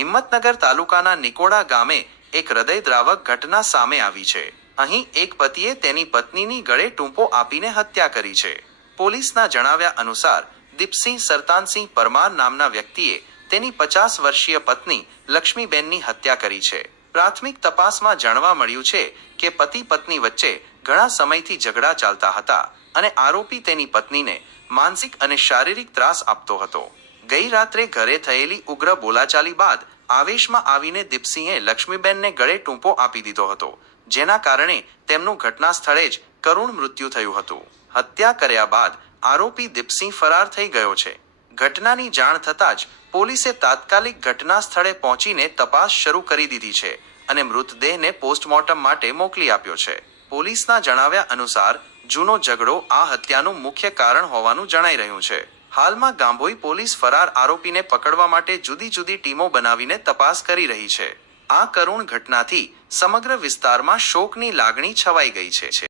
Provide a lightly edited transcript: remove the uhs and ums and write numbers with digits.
હિંમતનગર તાલુકાના નિકોડા ગામે એક હૃદયદ્રાવક ઘટના સામે આવી છે। અહીં એક પતિએ તેની પત્નીની ગળે ટૂંપો આપીને હત્યા કરી છે। પોલીસના જણાવ્યા અનુસાર દીપસિંહ સરતાનસિંહ પરમાર નામના વ્યક્તિએ તેની 50 વર્ષીય પત્ની લક્ષ્મીબેનની હત્યા કરી છે। પ્રાથમિક તપાસમાં જાણવા મળ્યું છે કે પતિ પત્ની વચ્ચે ઘણા સમયથી ઝઘડા ચાલતા હતા અને આરોપી તેની પત્નીને માનસિક અને શારીરિક ત્રાસ આપતો હતો। ગઈ રાત્રે ઘરે થયેલી ઉગ્ર બોલાચાલી બાદ આવેશમાં આવીને દીપસિંહે લક્ષ્મીબેનને ગળે ટૂંપો આપી દીધો હતો, જેના કારણે તેમનું ઘટના સ્થળે જ કરુણ મૃત્યુ થયું હતું। હત્યા કર્યા બાદ આરોપી દીપસિંહ ફરાર થઈ ગયો છે। ઘટનાની જાણ થતાં જ પોલીસે તાત્કાલિક ઘટના સ્થળે પહોંચીને તપાસ શરૂ કરી દીધી છે અને મૃતદેહને પોસ્ટમોર્ટમ માટે મોકલી આપ્યો છે। પોલીસના જણાવ્યા અનુસાર જૂનો ઝઘડો આ હત્યાનું મુખ્ય કારણ હોવાનું જણાઈ રહ્યું છે। હાલમાં ગાંભોઈ પોલીસ ફરાર આરોપીને પકડવા માટે જુદી જુદી ટીમો બનાવીને તપાસ કરી રહી છે। આ કરુણ ઘટનાથી સમગ્ર વિસ્તારમાં શોકની લાગણી છવાઈ ગઈ છે।